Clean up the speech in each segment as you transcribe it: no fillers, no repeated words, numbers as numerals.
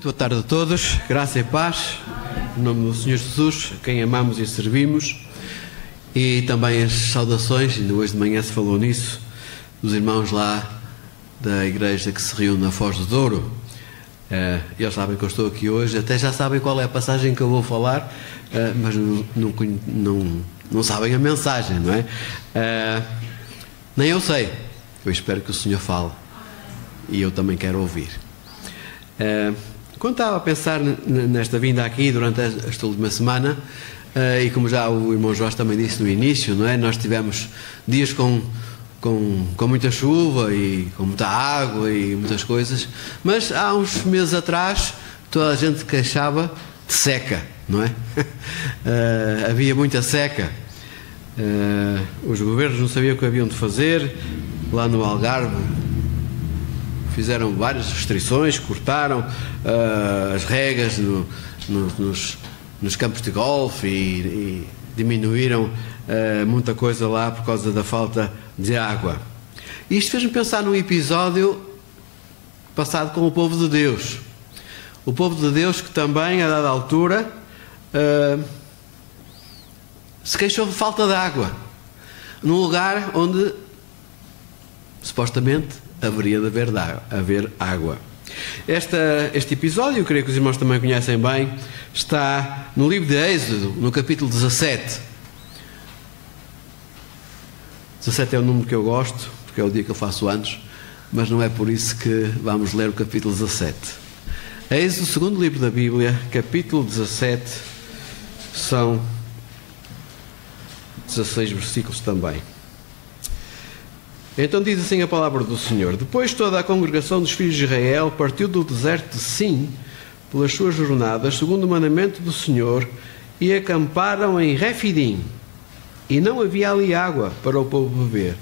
Muito boa tarde a todos, graça e paz, em nome do Senhor Jesus, a quem amamos e servimos, e também as saudações, ainda hoje de manhã se falou nisso, dos irmãos lá da igreja que se reúne na Foz do Douro. Eles sabem que eu estou aqui hoje, até já sabem qual é a passagem que eu vou falar, mas não sabem a mensagem, não é? Nem eu sei. Eu espero que o Senhor fale e eu também quero ouvir. Quando estava a pensar nesta vinda aqui durante esta última semana, e como já o irmão Jorge também disse no início, não é? Nós tivemos dias com muita chuva e com muita água e muitas coisas, mas há uns meses atrás toda a gente queixava de seca, não é? Havia muita seca, os governos não sabiam o que haviam de fazer. Lá no Algarve fizeram várias restrições, cortaram as regas nos campos de golfe e diminuíram muita coisa lá por causa da falta de água. Isto fez-me pensar num episódio passado com o povo de Deus. O povo de Deus que também, a dada altura, se queixou de falta de água, num lugar onde supostamente haveria de haver água. Este episódio, eu creio que os irmãos também conhecem bem, está no livro de Êxodo, no capítulo 17. 17 é o número que eu gosto, porque é o dia que eu faço anos, mas não é por isso que vamos ler o capítulo 17. Êxodo, segundo livro da Bíblia, capítulo 17, são 16 versículos também. Então diz assim a palavra do Senhor: Depois toda a congregação dos filhos de Israel partiu do deserto de Sim pelas suas jornadas, segundo o mandamento do Senhor, e acamparam em Refidim, e não havia ali água para o povo beber.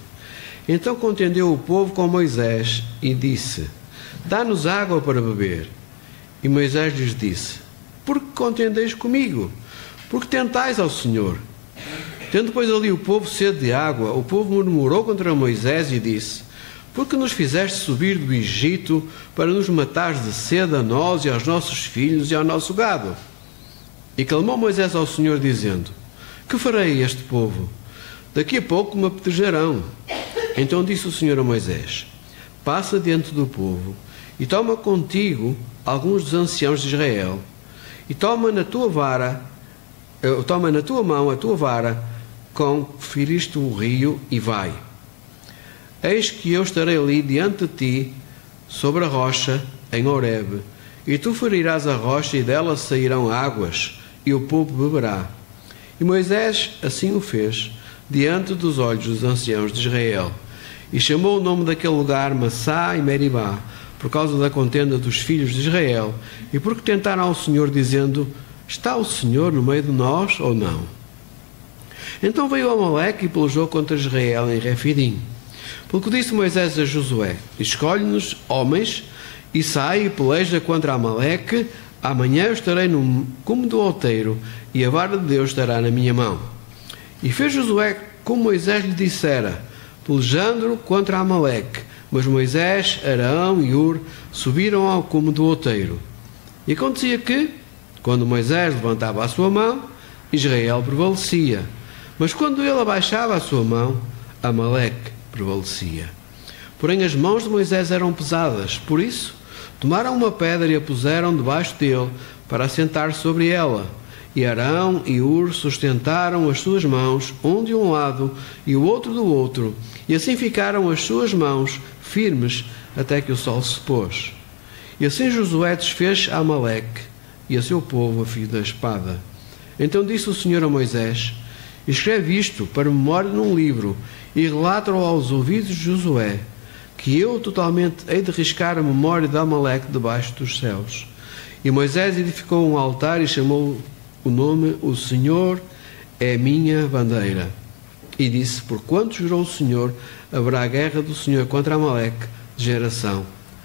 Então contendeu o povo com Moisés e disse: Dá-nos água para beber. E Moisés lhes disse: Por que contendeis comigo? Porque tentais ao Senhor? Tendo depois ali o povo sede de água, o povo murmurou contra Moisés e disse: Por que nos fizeste subir do Egito para nos matares de sede a nós e aos nossos filhos e ao nosso gado? E clamou Moisés ao Senhor, dizendo: Que farei a este povo? Daqui a pouco me apedrejarão. Então disse o Senhor a Moisés: Passa diante do povo e toma contigo alguns dos anciãos de Israel, e toma na tua mão a tua vara com que feriste o rio, e vai. Eis que eu estarei ali diante de ti, sobre a rocha, em Horebe, e tu ferirás a rocha, e dela sairão águas, e o povo beberá. E Moisés assim o fez, diante dos olhos dos anciãos de Israel, e chamou o nome daquele lugar Massá e Meribá, por causa da contenda dos filhos de Israel, e porque tentaram ao Senhor, dizendo: Está o Senhor no meio de nós ou não? Então veio Amaleque e pelejou contra Israel em Refidim. Pelo que disse Moisés a Josué: Escolhe-nos homens e sai e peleja contra Amaleque. Amanhã eu estarei no cume do outeiro, e a vara de Deus estará na minha mão. E fez Josué como Moisés lhe dissera, pelejando contra Amaleque. Mas Moisés, Arão e Hur subiram ao cume do outeiro. E acontecia que, quando Moisés levantava a sua mão, Israel prevalecia. Mas quando ele abaixava a sua mão, Amaleque prevalecia. Porém as mãos de Moisés eram pesadas, por isso tomaram uma pedra e a puseram debaixo dele, para assentar sobre ela. E Arão e Hur sustentaram as suas mãos, um de um lado e o outro do outro, e assim ficaram as suas mãos firmes até que o sol se pôs. E assim Josué desfez a Amaleque e a seu povo a fio da espada. Então disse o Senhor a Moisés: Escreve isto para memória num livro e relata-o aos ouvidos de Josué, que eu totalmente hei de riscar a memória de Amaleque debaixo dos céus. E Moisés edificou um altar e chamou o nome: O Senhor é a minha bandeira. E disse: Porquanto jurou o Senhor, haverá a guerra do Senhor contra Amaleque de geração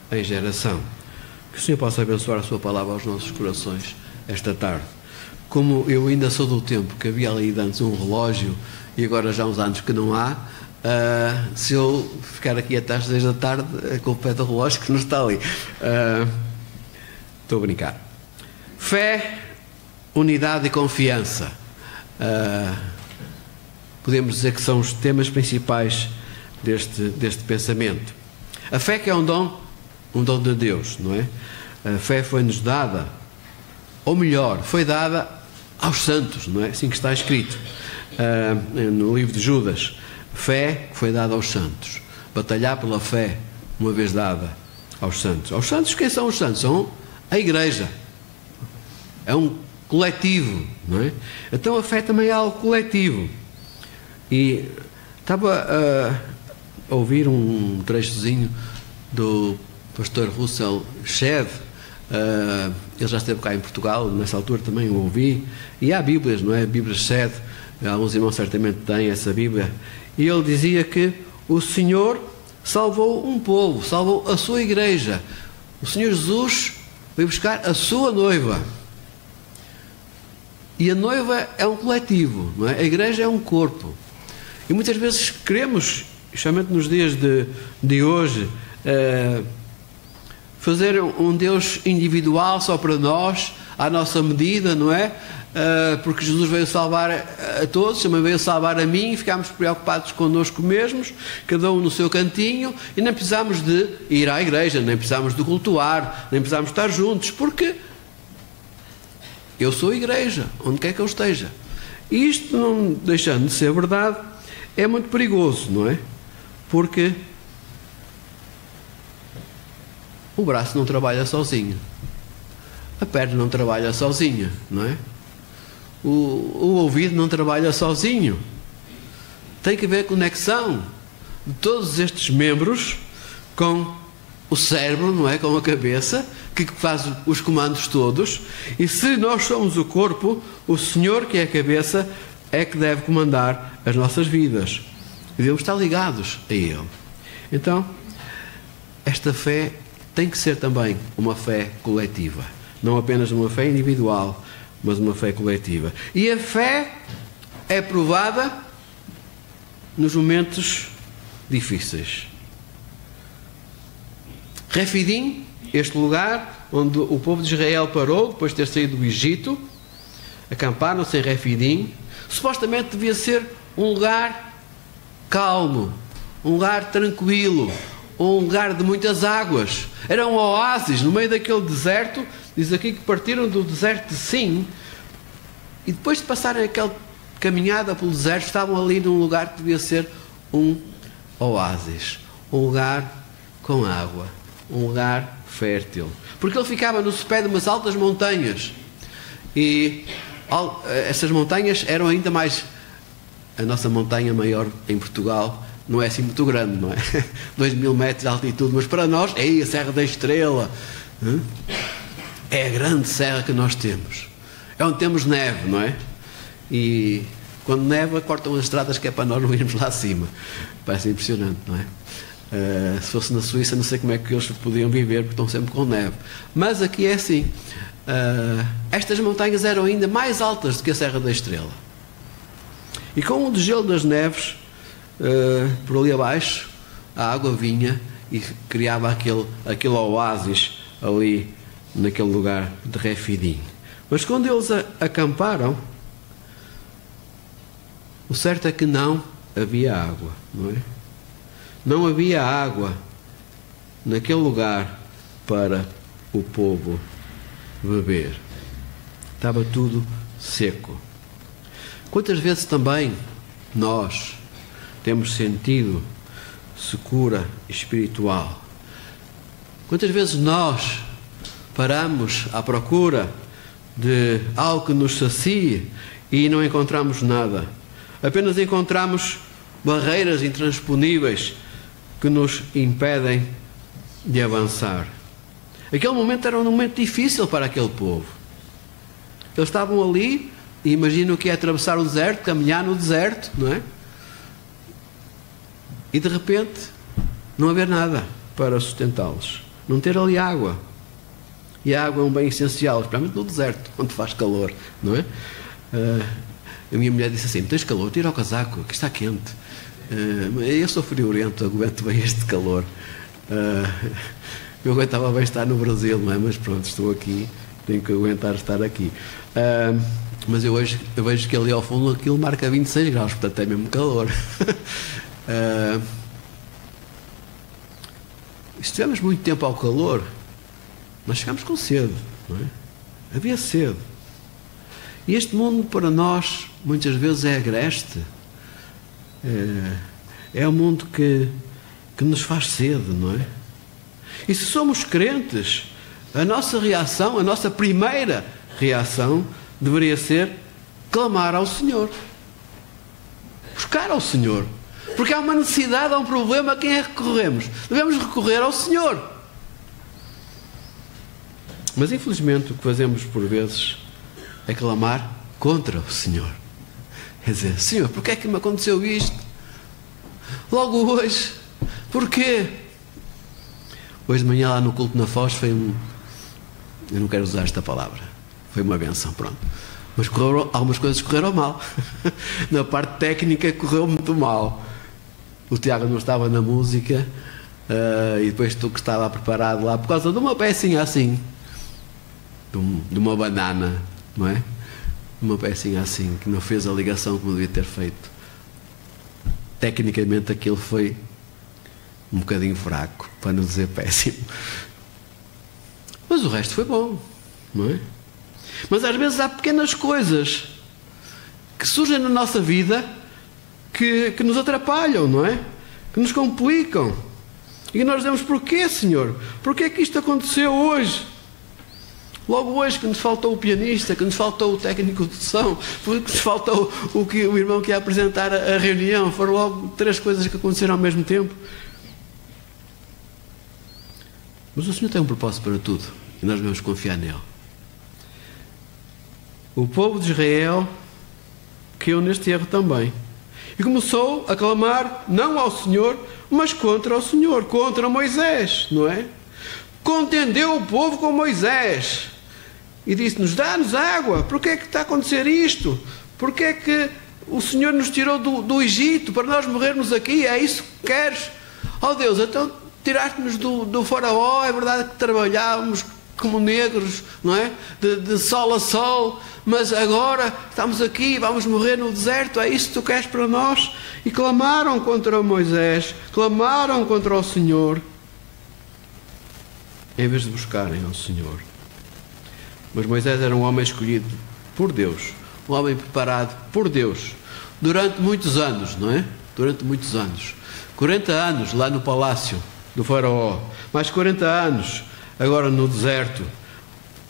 em geração. Que o Senhor possa abençoar a sua palavra aos nossos corações esta tarde. Como eu ainda sou do tempo que havia ali antes um relógio e agora já há uns anos que não há, se eu ficar aqui até às 6 da tarde, a culpa é do relógio que não está ali. Estou a brincar. Fé, unidade e confiança. Podemos dizer que são os temas principais deste pensamento. A fé que é um dom de Deus, não é? A fé foi-nos dada, ou melhor, foi dada aos santos, não é? Assim que está escrito no livro de Judas. Fé que foi dada aos santos. Batalhar pela fé, uma vez dada aos santos. Aos santos, quem são os santos? São a igreja. É um coletivo, não é? Então a fé também é algo coletivo. E estava a ouvir um trechozinho do pastor Russell Shedd. Ele já esteve cá em Portugal, nessa altura também o ouvi. E há Bíblias, não é? Bíblias Shedd. Alguns irmãos certamente têm essa Bíblia. E ele dizia que o Senhor salvou um povo, salvou a sua igreja. O Senhor Jesus veio buscar a sua noiva. E a noiva é um coletivo, não é? A igreja é um corpo. E muitas vezes queremos, especialmente nos dias de hoje, fazer um Deus individual só para nós, à nossa medida, não é? Porque Jesus veio salvar a todos, também veio salvar a mim, e ficámos preocupados connosco mesmos, cada um no seu cantinho, e nem precisamos de ir à igreja, nem precisamos de cultuar, nem precisamos de estar juntos, porque eu sou a igreja, onde quer que eu esteja. E isto, não deixando de ser verdade, é muito perigoso, não é? Porque o braço não trabalha sozinho, a perna não trabalha sozinha, não é? O ouvido não trabalha sozinho. Tem que haver conexão de todos estes membros com o cérebro, não é? Com a cabeça, que faz os comandos todos. E se nós somos o corpo, o Senhor, que é a cabeça, é que deve comandar as nossas vidas. E devemos estar ligados a Ele. Então, esta fé tem que ser também uma fé coletiva. Não apenas uma fé individual, mas uma fé coletiva. E a fé é provada nos momentos difíceis. Refidim, este lugar onde o povo de Israel parou, depois de ter saído do Egito, acamparam-se em Refidim, supostamente devia ser um lugar calmo, um lugar tranquilo, um lugar de muitas águas. Era um oásis no meio daquele deserto. Diz aqui que partiram do deserto de Sim, e depois de passarem aquela caminhada pelo deserto, estavam ali num lugar que devia ser um oásis, um lugar com água, um lugar fértil, porque ele ficava no sopé de umas altas montanhas, e essas montanhas eram ainda mais... A nossa montanha maior em Portugal não é assim muito grande, não é? 2.000 metros de altitude, mas para nós é a Serra da Estrela. É a grande serra que nós temos. É onde temos neve, não é? E quando neva, cortam as estradas que é para nós não irmos lá acima. Parece impressionante, não é? Se fosse na Suíça, não sei como é que eles podiam viver, porque estão sempre com neve. Mas aqui é assim. Estas montanhas eram ainda mais altas do que a Serra da Estrela. E com o degelo das neves, por ali abaixo, a água vinha e criava aquele oásis ali naquele lugar de Refidim. Mas quando eles acamparam, o certo é que não havia água, não é? Não havia água naquele lugar para o povo beber. Estava tudo seco. Quantas vezes também nós temos sentido secura espiritual? Quantas vezes nós paramos à procura de algo que nos sacie e não encontramos nada? Apenas encontramos barreiras intransponíveis que nos impedem de avançar. Aquele momento era um momento difícil para aquele povo. Eles estavam ali e imaginam que é atravessar o deserto, caminhar no deserto, não é? E de repente não haver nada para sustentá-los. Não ter ali água. E a água é um bem essencial, especialmente no deserto, onde faz calor, não é? A minha mulher disse assim: tens calor? Tira o casaco, que está quente. Eu sou friorento, aguento bem este calor. Eu aguentava bem estar no Brasil, não é? Mas pronto, estou aqui, tenho que aguentar estar aqui. Mas eu vejo que ali ao fundo aquilo marca 26 graus, portanto é mesmo calor. Estivemos muito tempo ao calor, nós chegámos com sede, não é? Havia sede. E este mundo para nós muitas vezes é agreste. É um mundo que nos faz sede, não é? E se somos crentes, a nossa reação, a nossa primeira reação deveria ser clamar ao Senhor, buscar ao Senhor, porque há uma necessidade, há um problema. A quem é que recorremos? Devemos recorrer ao Senhor. Mas infelizmente o que fazemos por vezes é clamar contra o Senhor. Quer dizer, Senhor, porquê é que me aconteceu isto? Logo hoje, porquê? Hoje de manhã lá no culto na Foz foi eu não quero usar esta palavra, foi uma benção, pronto. Mas algumas coisas correram mal. Na parte técnica correu muito mal. O Tiago não estava na música, e depois tu que estava preparado lá por causa de uma pecinha assim, de uma banana, não é? Uma pecinha assim, que não fez a ligação como devia ter feito. Tecnicamente aquilo foi um bocadinho fraco, para não dizer péssimo. Mas o resto foi bom, não é? Mas às vezes há pequenas coisas que surgem na nossa vida que nos atrapalham, não é? Que nos complicam. E nós dizemos, porquê, Senhor? Porquê é que isto aconteceu hoje? Logo hoje que nos faltou o pianista, que nos faltou o técnico de som, que nos faltou o irmão que ia apresentar a reunião. Foram logo 3 coisas que aconteceram ao mesmo tempo. Mas o Senhor tem um propósito para tudo e nós devemos confiar nele. O povo de Israel caiu neste erro também e começou a clamar não ao Senhor, mas contra o Senhor, contra Moisés, não é? Contendeu o povo com Moisés e disse-nos, dá-nos água. Porquê é que está a acontecer isto? Porquê é que o Senhor nos tirou do Egito para nós morrermos aqui? É isso que queres? Oh Deus, então tiraste-nos do faraó. É verdade que trabalhávamos como negros, não é? De sol a sol, mas agora estamos aqui, vamos morrer no deserto. É isso que tu queres para nós? E clamaram contra Moisés, clamaram contra o Senhor, em vez de buscarem ao Senhor. Mas Moisés era um homem escolhido por Deus, um homem preparado por Deus, durante muitos anos, não é? Durante muitos anos. 40 anos lá no palácio do faraó, mais 40 anos agora no deserto.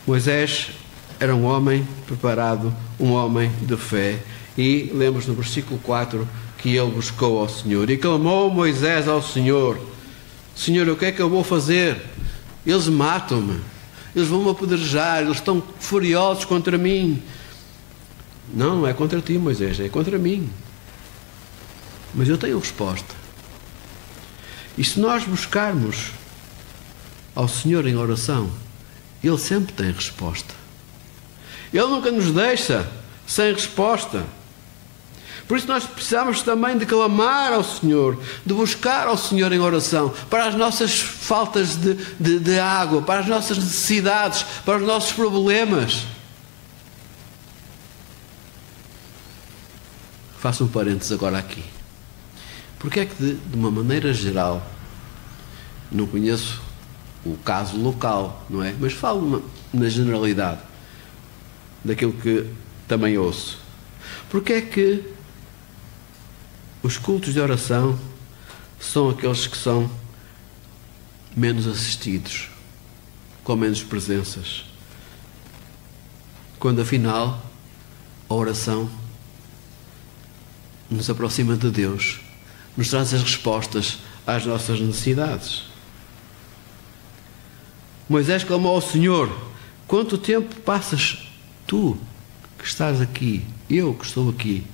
Moisés era um homem preparado, um homem de fé. E lemos no versículo 4 que ele buscou ao Senhor. E clamou Moisés ao Senhor, Senhor, o que é que eu vou fazer? Eles matam-me, eles vão-me apedrejar, eles estão furiosos contra mim. Não é contra ti, Moisés, é contra mim. Mas eu tenho resposta. E se nós buscarmos ao Senhor em oração, Ele sempre tem resposta. Ele nunca nos deixa sem resposta. Por isso nós precisamos também de clamar ao Senhor, de buscar ao Senhor em oração, para as nossas faltas de água, para as nossas necessidades, para os nossos problemas. Faço um parênteses agora aqui. Porque é que de uma maneira geral, não conheço o caso local, não é? Mas falo na generalidade daquilo que também ouço. Porque é que os cultos de oração são aqueles que são menos assistidos, com menos presenças, quando afinal a oração nos aproxima de Deus, nos traz as respostas às nossas necessidades. Moisés clamou ao Senhor, quanto tempo passas tu que estás aqui, eu que estou aqui,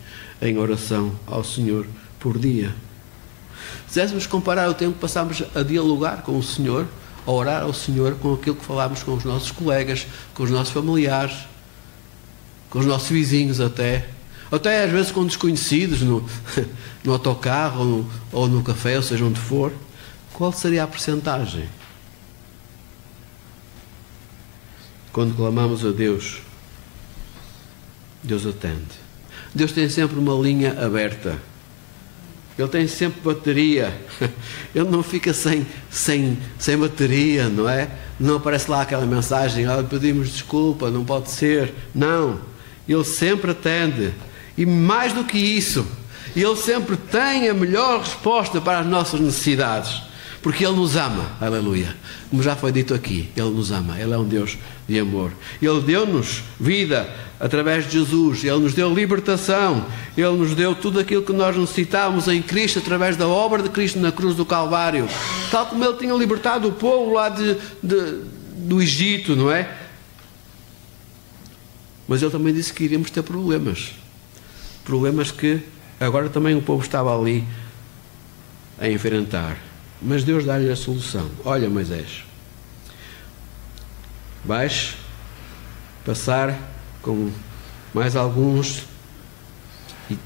em oração ao Senhor por dia? Se quiséssemos comparar o tempo que passámos a dialogar com o Senhor, a orar ao Senhor, com aquilo que falámos com os nossos colegas, com os nossos familiares, com os nossos vizinhos até às vezes com desconhecidos no autocarro ou no café, ou seja onde for, qual seria a percentagem? quando clamamos a Deus, Deus atende. Deus tem sempre uma linha aberta. Ele tem sempre bateria. Ele não fica sem bateria, não é? Não aparece lá aquela mensagem: pedimos desculpa, não pode ser. Não. Ele sempre atende. E mais do que isso, Ele sempre tem a melhor resposta para as nossas necessidades. Porque Ele nos ama. Aleluia. Como já foi dito aqui, Ele nos ama. Ele é um Deus de amor. Ele deu-nos vida através de Jesus. Ele nos deu libertação. Ele nos deu tudo aquilo que nós necessitávamos em Cristo, através da obra de Cristo na cruz do Calvário. Tal como Ele tinha libertado o povo lá do Egito, não é? Mas Ele também disse que iríamos ter problemas. Problemas que agora também o povo estava ali a enfrentar. Mas Deus dá-lhe a solução. Olha, Moisés, vais passar com mais alguns e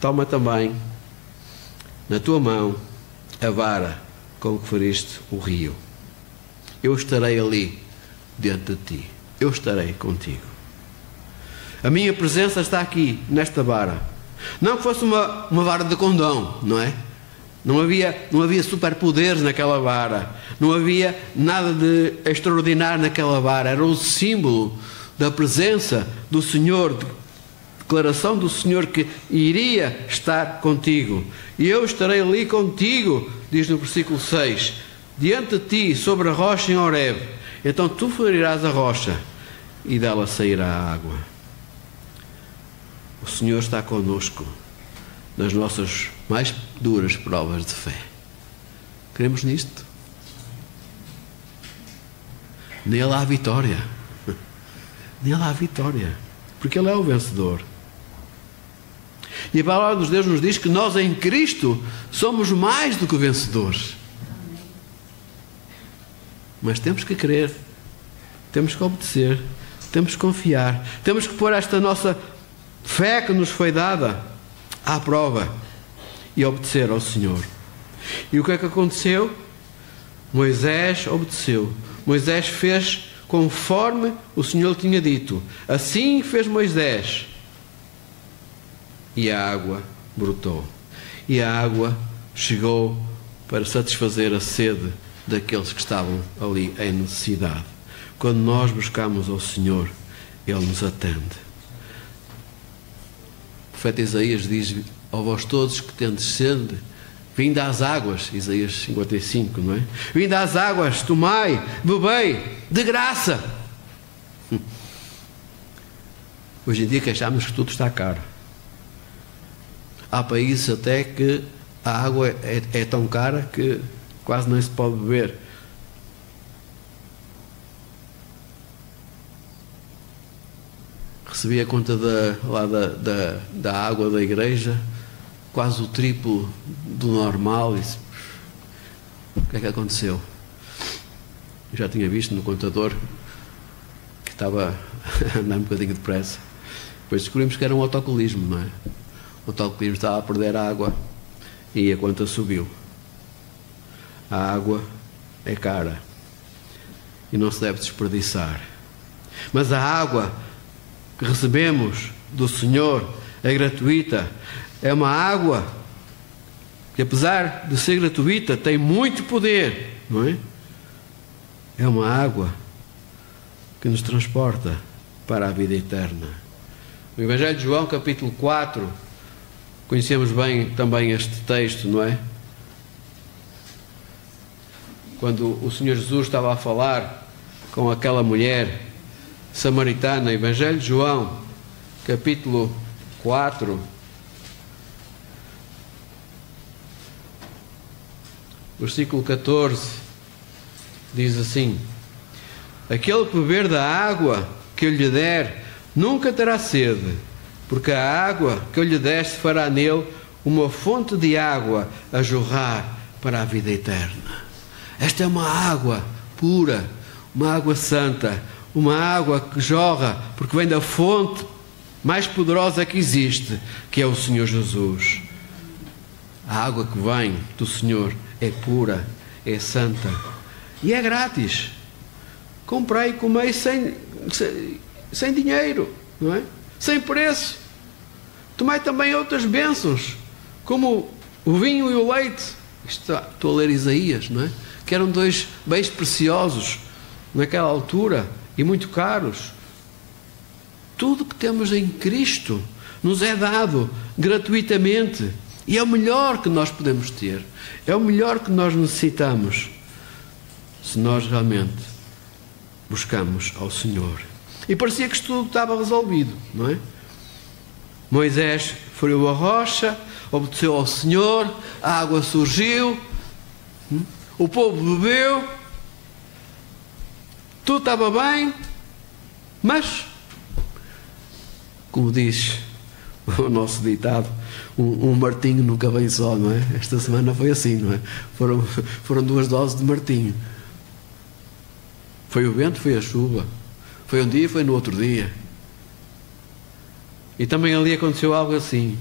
toma também na tua mão a vara com que feriste o rio. Eu estarei ali diante de ti. Eu estarei contigo. A minha presença está aqui, nesta vara. Não que fosse uma vara de condão, não é? Não havia superpoderes naquela vara. Não havia nada de extraordinário naquela vara. Era o símbolo da presença do Senhor, de declaração do Senhor que iria estar contigo. E eu estarei ali contigo, diz no versículo 6, diante de ti, sobre a rocha em Horebe. Então tu ferirás a rocha e dela sairá a água. O Senhor está conosco nas nossas mais duras provas de fé. Cremos nisto? Nele há vitória. Nele há vitória. Porque Ele é o vencedor. E a palavra de Deus nos diz que nós em Cristo somos mais do que vencedores. Mas temos que crer. Temos que obedecer. Temos que confiar. Temos que pôr esta nossa fé que nos foi dada à prova e obedecer ao Senhor. E o que é que aconteceu? Moisés obedeceu. Moisés fez conforme o Senhor tinha dito. Assim fez Moisés. E a água brotou. E a água chegou para satisfazer a sede daqueles que estavam ali em necessidade. Quando nós buscamos ao Senhor, Ele nos atende. O profeta Isaías diz: ó vós todos que tendes sede, vinde às águas, Isaías 55, não é? Vinde às águas, tomai, bebei, de graça. Hoje em dia queixamos que tudo está caro. Há países até que a água é tão cara que quase nem se pode beber. Recebi a conta da água da igreja, quase o triplo do normal. E o que é que aconteceu? Eu já tinha visto no contador que estava a andar um bocadinho depressa. Depois descobrimos que era um autocolismo, não é? O autocolismo estava a perder a água e a conta subiu. A água é cara e não se deve desperdiçar. Mas a água que recebemos do Senhor é gratuita. É uma água que, apesar de ser gratuita, tem muito poder, não é? É uma água que nos transporta para a vida eterna. No Evangelho de João, capítulo 4, conhecemos bem também este texto, não é? Quando o Senhor Jesus estava a falar com aquela mulher samaritana, Evangelho de João, capítulo 4, versículo 14, diz assim: aquele que beber da água que eu lhe der, nunca terá sede, porque a água que eu lhe der se fará nele uma fonte de água a jorrar para a vida eterna. Esta é uma água pura, uma água santa, uma água que jorra, porque vem da fonte mais poderosa que existe, que é o Senhor Jesus. A água que vem do Senhor é pura, é santa e é grátis. Comprei e comei sem sem dinheiro, não é? Sem preço. Tomai também outras bênçãos, como o vinho e o leite. Estou a ler Isaías, não é? Que eram dois bens preciosos naquela altura e muito caros. Tudo que temos em Cristo nos é dado gratuitamente e é o melhor que nós podemos ter, é o melhor que nós necessitamos, se nós realmente buscamos ao Senhor. E parecia que tudo estava resolvido, não é? Moisés feriu a rocha, obedeceu ao Senhor, a água surgiu, o povo bebeu, tudo estava bem, mas, como diz o nosso ditado, um martinho nunca vem só, não é? Esta semana foi assim, não é? Foram 2 doses de martinho. Foi o vento, foi a chuva. Foi um dia, foi no outro dia. E também ali aconteceu algo assim.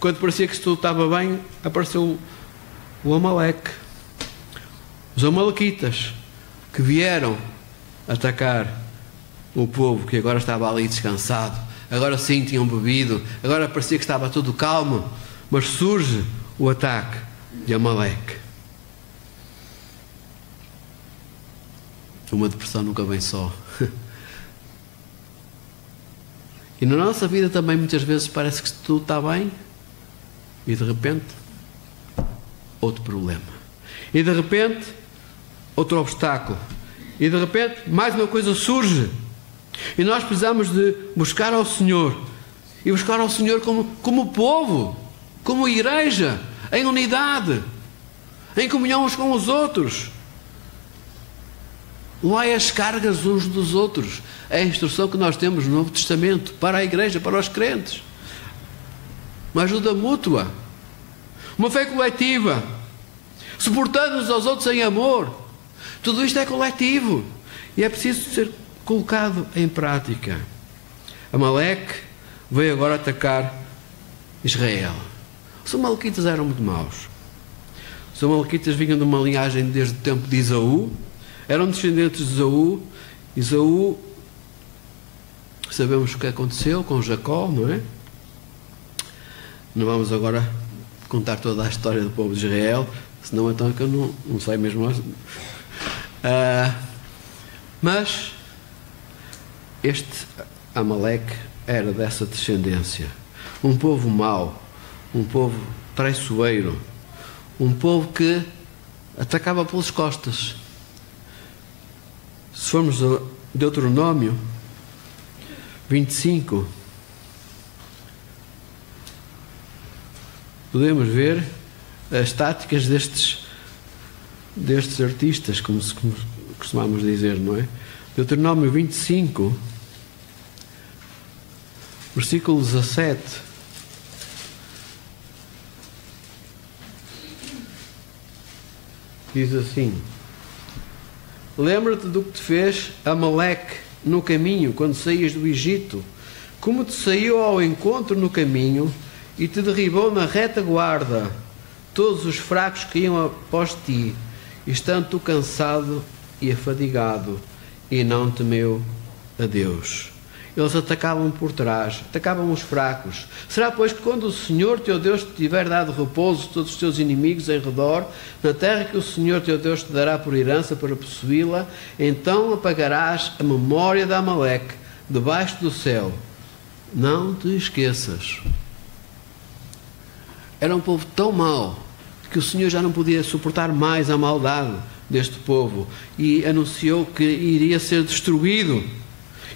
Quando parecia que tudo estava bem, apareceu o Amaleque. Os amalequitas que vieram atacar o povo que agora estava ali descansado. Agora sim tinham bebido, agora parecia que estava tudo calmo, mas surge o ataque de Amaleque. Uma depressão nunca vem só. E na nossa vida também muitas vezes parece que tudo está bem e de repente outro problema. E de repente outro obstáculo. E de repente mais uma coisa surge. E nós precisamos de buscar ao Senhor. E buscar ao Senhor como povo, como igreja, em unidade, em comunhão uns com os outros. Levai as cargas uns dos outros. É a instrução que nós temos no Novo Testamento para a igreja, para os crentes. Uma ajuda mútua, uma fé coletiva, suportando-nos aos outros em amor. Tudo isto é coletivo e é preciso ser colocado em prática. Amaleque veio agora atacar Israel. Os amalequitas eram muito maus. Os amalequitas vinham de uma linhagem desde o tempo de Esaú, eram descendentes de Esaú. Esaú, sabemos o que aconteceu com Jacó, não é? Não vamos agora contar toda a história do povo de Israel, senão então é que eu não sei mesmo. Mas este Amaleque era dessa descendência. Um povo mau, um povo traiçoeiro, um povo que atacava pelas costas. Se formos a Deuteronômio 25, podemos ver as táticas destes artistas, como costumamos dizer, não é? Deuteronômio 25, versículo 17. Diz assim: lembra-te do que te fez Amaleque no caminho, quando saías do Egito, como te saiu ao encontro no caminho e te derribou na retaguarda. Todos os fracos caíam após ti, estando tu cansado e afadigado, e não temeu a Deus. Eles atacavam por trás, atacavam os fracos. Será, pois, que quando o Senhor teu Deus te tiver dado repouso de todos os teus inimigos em redor, na terra que o Senhor teu Deus te dará por herança para possuí-la, então apagarás a memória de Amaleque debaixo do céu. Não te esqueças. Era um povo tão mau que o Senhor já não podia suportar mais a maldade deste povo e anunciou que iria ser destruído.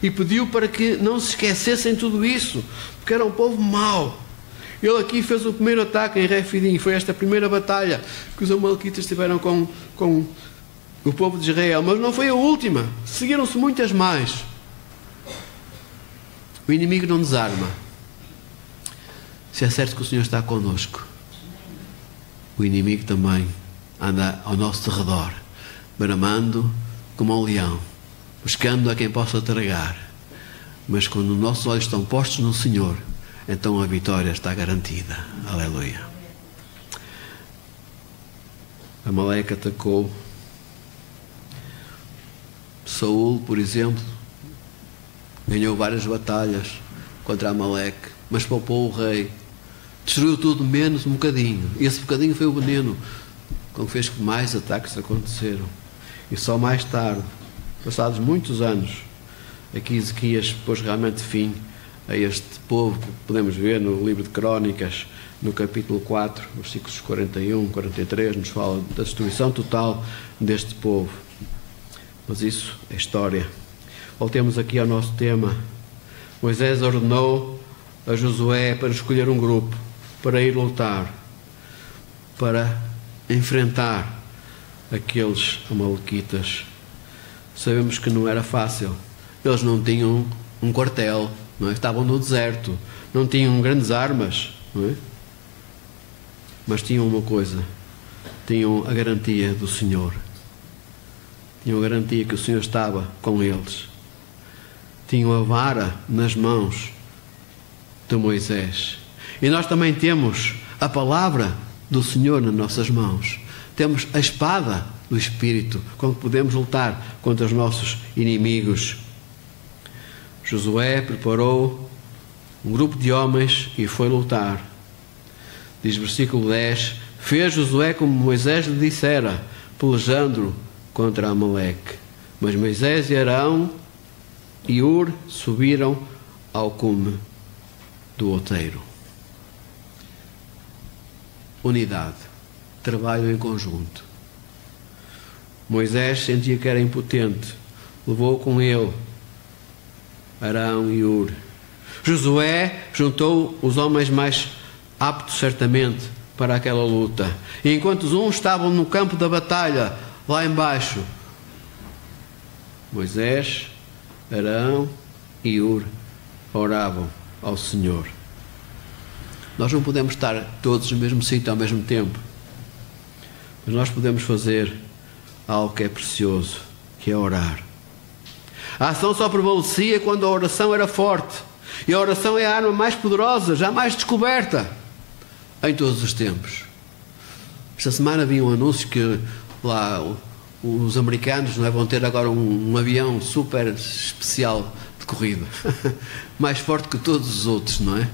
E pediu para que não se esquecessem tudo isso, porque era um povo mau. Ele aqui fez o primeiro ataque em Refidim. Foi esta primeira batalha que os amalequitas tiveram com o povo de Israel. Mas não foi a última. Seguiram-se muitas mais. O inimigo não desarma. Se é certo que o Senhor está connosco, o inimigo também anda ao nosso derredor, bramando como um leão, buscando a quem possa tragar. Mas quando os nossos olhos estão postos no Senhor, então a vitória está garantida. Aleluia. Amaleque atacou Saul, por exemplo, ganhou várias batalhas contra Amaleque, mas poupou o rei, destruiu tudo menos um bocadinho, e esse bocadinho foi o veneno com que fez que mais ataques aconteceram. E só mais tarde, passados muitos anos, aqui Ezequias pôs realmente fim a este povo, que podemos ver no livro de Crónicas, no capítulo 4, versículos 41, 43, nos fala da destruição total deste povo. Mas isso é história. Voltemos aqui ao nosso tema. Moisés ordenou a Josué para escolher um grupo para ir lutar, para enfrentar aqueles amalequitas. Sabemos que não era fácil. Eles não tinham um quartel, não é? Estavam no deserto, não tinham grandes armas, não é? Mas tinham uma coisa: tinham a garantia do Senhor, tinham a garantia que o Senhor estava com eles, tinham a vara nas mãos de Moisés. E nós também temos a palavra do Senhor nas nossas mãos, temos a espada do Espírito com que podemos lutar contra os nossos inimigos. Josué preparou um grupo de homens e foi lutar. Diz versículo 10: fez Josué como Moisés lhe dissera, pelejando contra Amaleque. Mas Moisés e Arão e Ur subiram ao cume do outeiro. Unidade, trabalho em conjunto. Moisés sentia que era impotente, levou com ele Arão e Ur. Josué juntou os homens mais aptos certamente para aquela luta. E enquanto os uns estavam no campo da batalha, lá embaixo, Moisés, Arão e Ur oravam ao Senhor. Nós não podemos estar todos no mesmo sítio ao mesmo tempo, mas nós podemos fazer algo que é precioso, que é orar. A ação só prevalecia quando a oração era forte, e a oração é a arma mais poderosa, jamais descoberta em todos os tempos. Esta semana havia um anúncio que lá os americanos vão ter agora um avião super especial de corrida, mais forte que todos os outros, não é?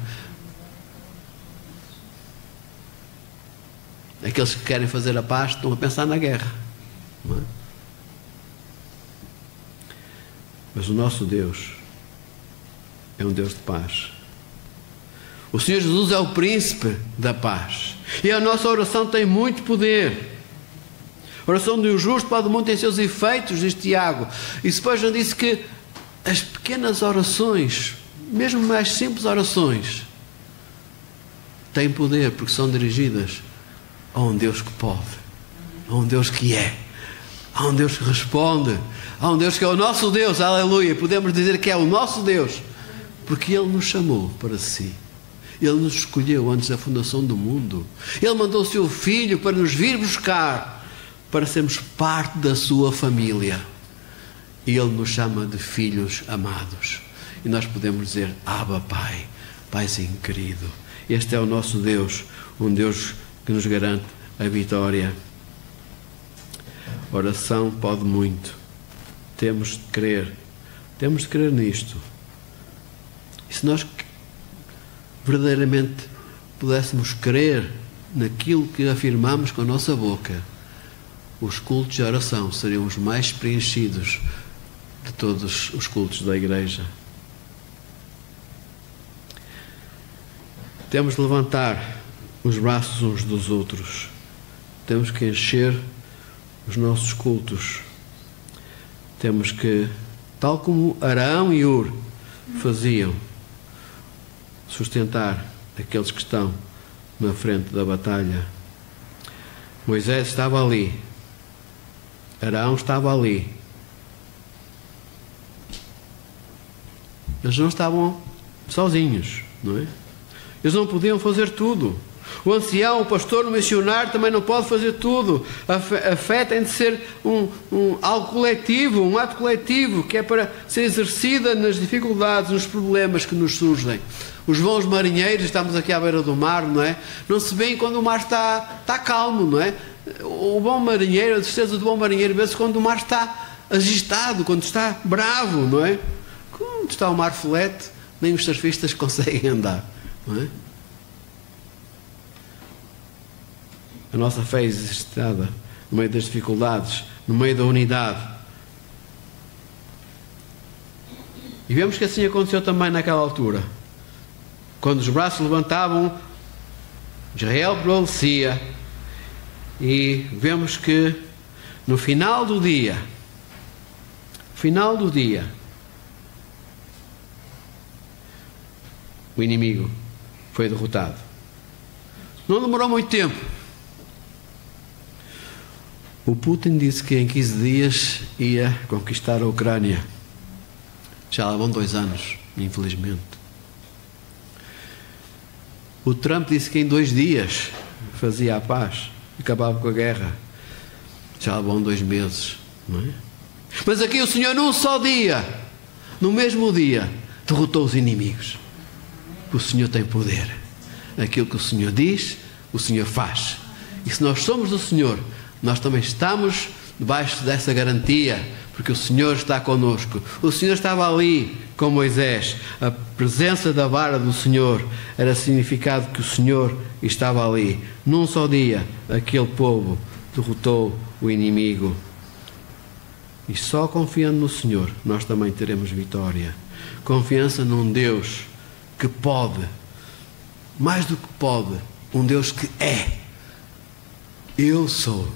Aqueles que querem fazer a paz estão a pensar na guerra, não é? Mas o nosso Deus é um Deus de paz. O Senhor Jesus é o príncipe da paz. E a nossa oração tem muito poder. A oração de um justo pode muito em seus efeitos, diz Tiago. E Spurgeon disse que as pequenas orações, mesmo mais simples orações, têm poder porque são dirigidas a um Deus que pode, a um Deus que é, a um Deus que responde, a um Deus que é o nosso Deus, aleluia. Podemos dizer que é o nosso Deus porque Ele nos chamou para si. Ele nos escolheu antes da fundação do mundo. Ele mandou o seu Filho para nos vir buscar, para sermos parte da sua família. E Ele nos chama de filhos amados. E nós podemos dizer: Abba, Pai, Paizinho querido. Este é o nosso Deus, um Deus que nos garante a vitória. A oração pode muito. Temos de crer nisto. E se nós verdadeiramente pudéssemos crer naquilo que afirmamos com a nossa boca, os cultos de oração seriam os mais preenchidos de todos os cultos da igreja. Temos de levantar os braços uns dos outros. Temos que encher os nossos cultos. Temos que, tal como Arão e Ur faziam, sustentar aqueles que estão na frente da batalha. Moisés estava ali, Arão estava ali. Eles não estavam sozinhos, não é? Eles não podiam fazer tudo. O ancião, o pastor, o missionário também não pode fazer tudo. A fé tem de ser algo coletivo, um ato coletivo, que é para ser exercida nas dificuldades, nos problemas que nos surgem. Os bons marinheiros, estamos aqui à beira do mar, não é? Não se veem quando o mar está calmo, não é? O bom marinheiro, a tristeza do bom marinheiro, vê-se quando o mar está agitado, quando está bravo, não é? onde está o mar flete, nem os surfistas conseguem andar, não é? A nossa fé é exercitada no meio das dificuldades, no meio da unidade. E vemos que assim aconteceu também naquela altura. Quando os braços levantavam, Israel prevalecia. E vemos que no final do dia, o inimigo foi derrotado. Não demorou muito tempo. O Putin disse que em 15 dias ia conquistar a Ucrânia. Já lá vão 2 anos, infelizmente. O Trump disse que em 2 dias fazia a paz, acabava com a guerra. Já lá vão 2 meses, não é? Mas aqui o Senhor, num só dia, no mesmo dia, derrotou os inimigos. O Senhor tem poder. Aquilo que o Senhor diz, o Senhor faz. E se nós somos do Senhor, nós também estamos debaixo dessa garantia, porque o Senhor está connosco. O Senhor estava ali com Moisés. A presença da vara do Senhor era significado que o Senhor estava ali. Num só dia, aquele povo derrotou o inimigo. E só confiando no Senhor, nós também teremos vitória. Confiança num Deus que pode, mais do que pode, um Deus que é. Eu sou.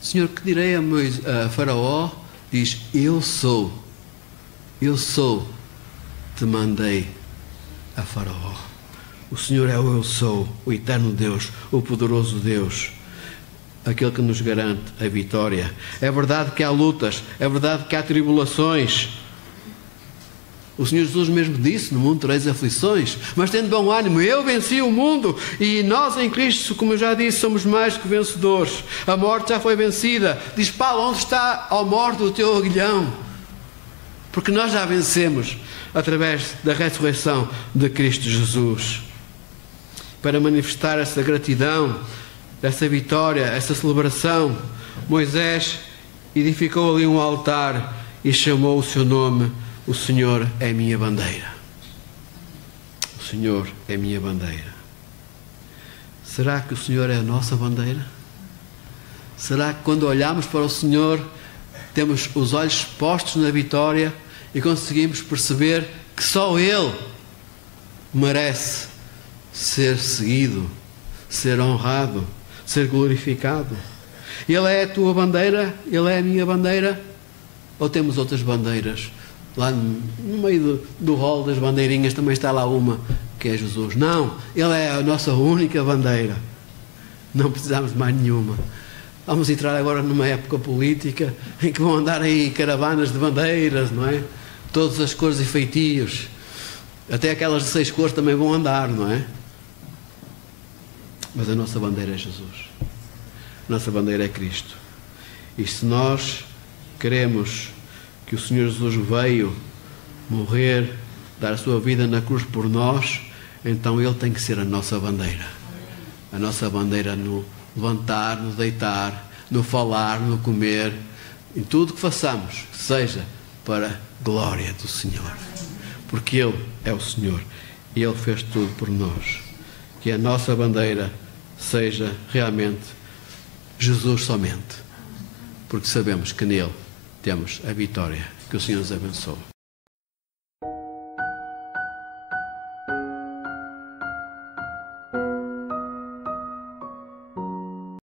Senhor, que direi a Faraó? Diz, eu sou, te mandei a Faraó. O Senhor é o eu sou, o eterno Deus, o poderoso Deus, aquele que nos garante a vitória. É verdade que há lutas, é verdade que há tribulações. O Senhor Jesus mesmo disse, no mundo tereis aflições, mas tendo bom ânimo, eu venci o mundo, e nós em Cristo, como eu já disse, somos mais que vencedores. A morte já foi vencida. Diz Paulo, onde está, ó morte, o teu aguilhão? Porque nós já vencemos através da ressurreição de Cristo Jesus. Para manifestar essa gratidão, essa vitória, essa celebração, Moisés edificou ali um altar e chamou o seu nome. O Senhor é minha bandeira. O Senhor é minha bandeira. Será que o Senhor é a nossa bandeira? Será que quando olhamos para o Senhor temos os olhos postos na vitória e conseguimos perceber que só Ele merece ser seguido, ser honrado, ser glorificado? Ele é a tua bandeira? Ele é a minha bandeira? Ou temos outras bandeiras? Lá no meio do rol das bandeirinhas também está lá uma, que é Jesus. Não, Ele é a nossa única bandeira. Não precisamos de mais nenhuma. Vamos entrar agora numa época política em que vão andar aí caravanas de bandeiras, não é? Todas as cores e feitios. Até aquelas de 6 cores também vão andar, não é? Mas a nossa bandeira é Jesus. A nossa bandeira é Cristo. E se nós queremos que o Senhor Jesus veio morrer, dar a sua vida na cruz por nós, então Ele tem que ser a nossa bandeira. A nossa bandeira no levantar, no deitar, no falar, no comer, em tudo que façamos, que seja para a glória do Senhor. Porque Ele é o Senhor e Ele fez tudo por nós. Que a nossa bandeira seja realmente Jesus somente, porque sabemos que nele temos a vitória. Que o Senhor nos abençoe.